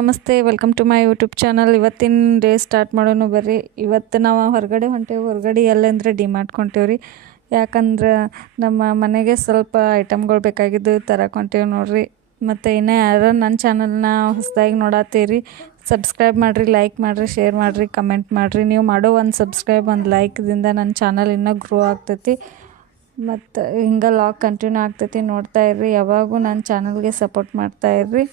ನಮಸ್ತೆ, welcome to my YouTube channel. ಇವತ್ತಿನ day start ಮಾಡೋಣ ಬರ್ರಿ. ಇವತ್ತು ನಾವು ಹೊರಗಡೆ ಹೊಂಟೇವಿ. ಹೊರಗಡೆ ಎಲ್ಲಂದ್ರೆ ಡಿಮಾರ್ಟ್ ಹೊಂಟೇವ್ರಿ. ಯಾಕಂದ್ರೆ ನಮ್ಮ ಮನೆಗೆ ಸ್ವಲ್ಪ ಐಟಮ್ಗಳು ಬೇಕಾಗಿದ್ದು ತರಕ್ಕೆ ಹೊಂಟೇವಿ ನೋಡ್ರಿ. ಮತ್ತು ಇನ್ನೂ ಯಾರು ನನ್ನ ಚಾನಲ್ನ ಹೊಸದಾಗಿ ನೋಡತ್ತೀರಿ, ಸಬ್ಸ್ಕ್ರೈಬ್ ಮಾಡಿರಿ, ಲೈಕ್ ಮಾಡಿರಿ, ಶೇರ್ ಮಾಡಿರಿ, ಕಮೆಂಟ್ ಮಾಡಿರಿ. ನೀವು ಮಾಡೋ ಒಂದು ಸಬ್ಸ್ಕ್ರೈಬ್, ಒಂದು ಲೈಕ್ದಿಂದ ನನ್ನ ಚಾನಲ್ ಇನ್ನೂ ಗ್ರೋ ಆಗ್ತೈತಿ. ಮತ್ತು ಹಿಂಗೆ ಲಾಗ್ ಕಂಟಿನ್ಯೂ ಆಗ್ತೈತಿ. ನೋಡ್ತಾ ಇರ್ರಿ. ಯಾವಾಗೂ ನನ್ನ ಚಾನಲ್ಗೆ ಸಪೋರ್ಟ್ ಮಾಡ್ತಾ ಇರ್ರಿ.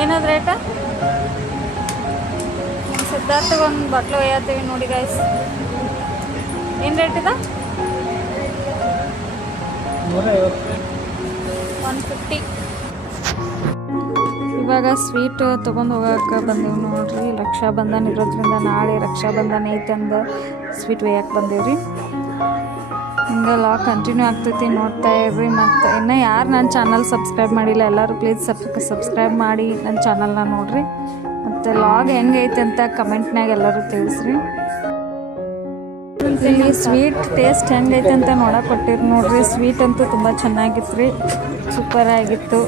ಏನದು ರೇಟ? ಸಿದ್ಧಾರ್ಥಗೆ ಒಂದು ಬಟ್ಲು ಒಯ್ಯತ್ತೀವಿ ನೋಡಿ ಗೈಸ್. ಏನು ರೇಟ್ ಇದೆ? 150. ಇವಾಗ ಸ್ವೀಟ್ ತೊಗೊಂಡು ಹೋಗಕ್ಕೆ ಬಂದೀವಿ ನೋಡ್ರಿ. ರಕ್ಷಾಬಂಧನ ಇರೋದ್ರಿಂದ ನಾಳೆ ರಕ್ಷಾಬಂಧನ ಐತಂದು ಸ್ವೀಟ್ ಒಯ್ಯಕ್ಕೆ ಬಂದೀವ್ರಿ. ಹಿಂಗೆ ಲಾಗ್ ಕಂಟಿನ್ಯೂ ಆಗ್ತೈತಿ, ನೋಡ್ತಾ ಇರ್ರಿ. ಮತ್ತು ಇನ್ನೂ ಯಾರು ನನ್ನ ಚಾನಲ್ ಸಬ್ಸ್ಕ್ರೈಬ್ ಮಾಡಿಲ್ಲ ಎಲ್ಲರೂ ಪ್ಲೀಸ್ ಸಬ್ಸ್ಕ್ರೈಬ್ ಮಾಡಿ ನನ್ನ ಚಾನಲ್ನ ನೋಡಿರಿ. ಮತ್ತು ಲಾಗ್ ಹೆಂಗೈತೆ ಅಂತ ಕಮೆಂಟ್ನಾಗ ಎಲ್ಲರೂ ತಿಳಿಸ್ರಿ. ಇಲ್ಲಿ ಸ್ವೀಟ್ ಟೇಸ್ಟ್ ಹೆಂಗೈತೆ ಅಂತ ನೋಡಕ್ಕೆ ಕೊಟ್ಟಿರಿ ನೋಡ್ರಿ. ಸ್ವೀಟ್ ಅಂತೂ ತುಂಬ ಚೆನ್ನಾಗಿತ್ತು ರೀ, ಸೂಪರ್ ಆಗಿತ್ತು.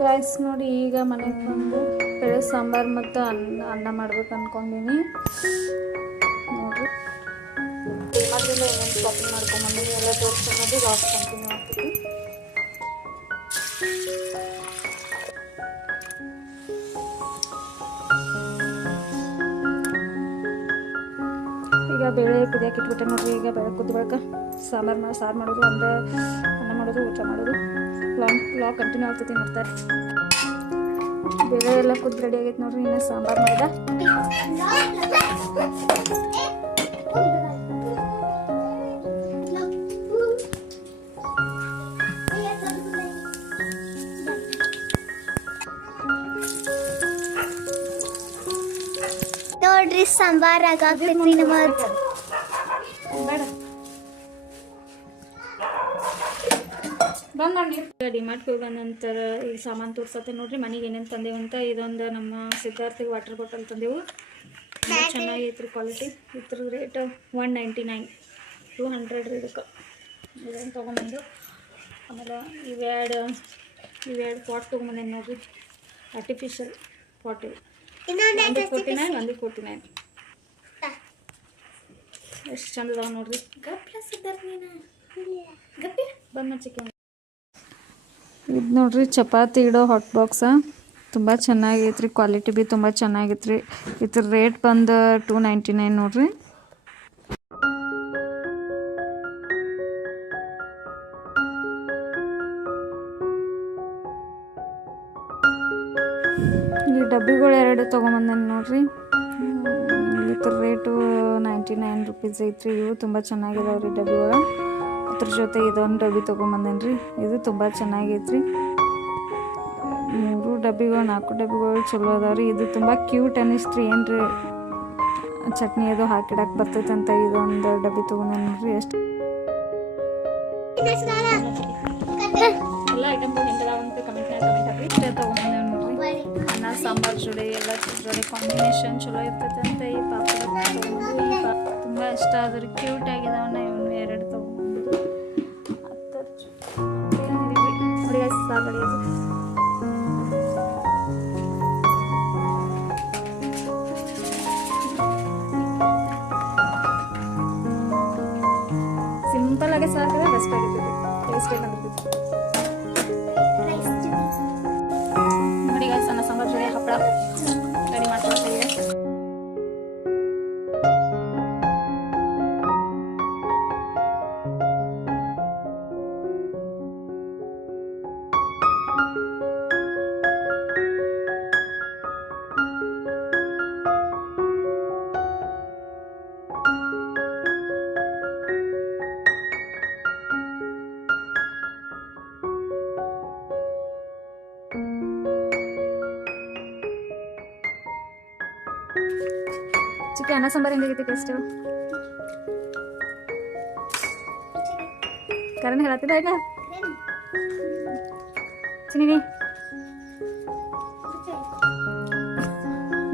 ಗೈಸ್ ನೋಡಿ, ಈಗ ಮನೆಗೆ ಬಂದು ಬೇಳೆ ಸಾಂಬಾರು ಮತ್ತು ಅನ್ನ ಮಾಡ್ಬೇಕು ಅಂದ್ಕೊಂಡಿನಿ ನೋಡಿರಿ. ಮೊದಲೆಲ್ಲ ಏನೇನು ಶಾಪಿಂಗ್ ಮಾಡ್ಕೊಂಬಂದಿನಿ ಎಲ್ಲ ತೋರಿಸ್ಕೊಂಬಂದು ಲಾಸ್ಟ್ ಕಂಟಿನ್ಯೂ ಆಗ್ತೈತಿ. ಈಗ ಬೇಳೆ ಕುದಿಯಕ್ಕೆ ಇಟ್ಬಿಟ್ಟೆ ನೋಡ್ರಿ. ಈಗ ಬೇಳೆ ಕುದ್ದ ಬಳಿಕ ಸಾರು ಮಾಡೋದು, ಅಂದರೆ ಅನ್ನ ಮಾಡೋದು, ಊಟ ಮಾಡೋದು. ಲಾಗ್ ಕಂಟಿನ್ಯೂ ಆಗ್ತೈತಿ, ನೋಡ್ತಾರೆ. ಬೇಳೆ ಎಲ್ಲ ಕುದ್ದು ರೆಡಿ ಆಗೈತೆ ನೋಡ್ರಿ. ಇನ್ನು ಸಾಂಬಾರು ಮಾಡಿದ. ನೋಡ್ರಿ ಸಾಂಬಾರ್ ಆಗಾಗ್ತೈತಿ ನಮ್ಮದು. ಡಿಮಾರ್ಟ್ಗೆ ಹೋಗಿ ಬಂದ ನಂತರ ಈಗ ಸಾಮಾನು ತೋರ್ಸತ್ತೆ ನೋಡ್ರಿ. ಮನೆಗೆ ಏನೇನು ತಂದೇವು ಅಂತ. ಇದೊಂದು ನಮ್ಮ ಸಿದ್ಧಾರ್ಥಿಗೆ ವಾಟರ್ ಬಾಟಲ್ ತಂದೆವು. ಚೆನ್ನಾಗೈತ್ರಿ ಕ್ವಾಲಿಟಿ. ಇದ್ರ ರೇಟ್ 199, 200 ರೀ. ಇದನ್ನು ತೊಗೊಂಬಂದು ಆಮೇಲೆ ಇವೆರಡು ಪಾಟ್ ತೊಗೊಂಬಂದೇನು ನೋಡ್ರಿ. ಆರ್ಟಿಫಿಷಿಯಲ್ ಪಾಟ್ ಇವು 149. ಎಷ್ಟು ಚಂದ ಅದಾವ ನೋಡ್ರಿ. ಬಂದ ಚಿಕನ್ ಇದು ನೋಡ್ರಿ. ಚಪಾತಿ ಇಡೋ ಹಾಟ್ ಬಾಕ್ಸ ತುಂಬ ಚೆನ್ನಾಗೈತ್ರಿ. ಕ್ವಾಲಿಟಿ ಭೀ ತುಂಬ ಚೆನ್ನಾಗೈತ್ರಿ. ಇದ್ರ ರೇಟ್ ಬಂದು 299 ನೋಡ್ರಿ. ಈ ಡಬ್ಬಿಗಳು 2 ತೊಗೊಂಬಂದೇನೆ ನೋಡ್ರಿ. ಇದ್ರ ರೇಟು 99 ರುಪೀಸ್ ಐತ್ರಿ. ಇವು ತುಂಬ ಚೆನ್ನಾಗಿದಾವ್ರಿ ಡಬ್ಬಿಗಳು. ಅದ್ರ ಜೊತೆ ಇದೊಂದು ಡಬ್ಬಿ ತೊಗೊಂಬಂದೇನೆ ರೀ. ಇದು ತುಂಬ ಚೆನ್ನಾಗೈತ್ರಿ. 3 ಡಬ್ಬಿಗಳು 4 ಡಬ್ಬಿಗಳು ಚಲೋ ಅದಾವ್ರಿ. ಇದು ತುಂಬ ಕ್ಯೂಟ್ ಅನ್ನಿಸ್ತ್ರಿ. ಏನ್ರಿ ಚಟ್ನಿ ಅದು ಹಾಕಿಡಕ್ಕೆ ಬರ್ತೈತೆ ಅಂತ ಇದೊಂದು ಡಬ್ಬಿ ತೊಗೊಂಡೆ ನೋಡ್ರಿ. ಎಷ್ಟು ಎಲ್ಲ ಐಟಮ್ಗಳು ಹೆಂಗದಾವಂತ ಕಮೆಂಟ್ನಾಗ ಕಮೆಂಟ್ ಹಾಕಿ. ಇಷ್ಟೇ ತೊಗೊಂಬಂದೇವೆ ನೋಡ್ರಿ. ಅನ್ನ ಸಾಂಬಾರು ಜೋಡಿ ಎಲ್ಲ ಜೋಡಿ ಕಾಂಬಿನೇಷನ್ ಚಲೋ ಇರ್ತೈತೆ ಅಂತ ಈ ಪಾಪಡ ತೊಗೊಂಡು ತುಂಬ ಇಷ್ಟ ಆದ್ರಿ. ಕ್ಯೂಟ್ ಆಗಿದಾವನ್ನ ಇವನು 2 ತೊಗೊಂಬಂದು ನೋಡಿ. ಸಾಗಡಿ ಸಿಂಪಲ್ ಆಗಿ ಸಾಕಿದ್ರೆ ಬೆಸ್ಟ್ ಆಗಿರ್ತೈತಿ. ಟೇಸ್ಟ್ ಏನಾಗಿರ್ತೈತಿ ನೋಡಿ. ಸಣ್ಣ ಸಾಂಬಾರು ಜೊತೆ ಹಪ್ಪಳ ರೆಡಿ ಮಾಡ್ಕೊಳ್ತೀವಿ. ಚಿಕ್ಕಿ ಅನ್ನ ಸಾಂಬಾರು ಹೆಂಗಾಗೈತಿ ಟೇಸ್ಟು? ಕರಣ್ ಹೇಳತ್ತಿದ್ದ ಆಯ್ತಾ ಚಿನ್ನಿ?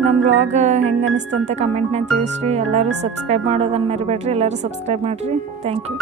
ನಮ್ಮ ಬ್ಲಾಗ್ ಹೆಂಗೆ ಅನಿಸ್ತು ಅಂತ ಕಮೆಂಟ್ನಾಗ ತಿಳಿಸ್ರಿ. ಎಲ್ಲರೂ ಸಬ್ಸ್ಕ್ರೈಬ್ ಮಾಡೋದನ್ನು ಮರಿಬೇಡ್ರಿ. ಎಲ್ಲರೂ ಸಬ್ಸ್ಕ್ರೈಬ್ ಮಾಡಿರಿ. Thank you.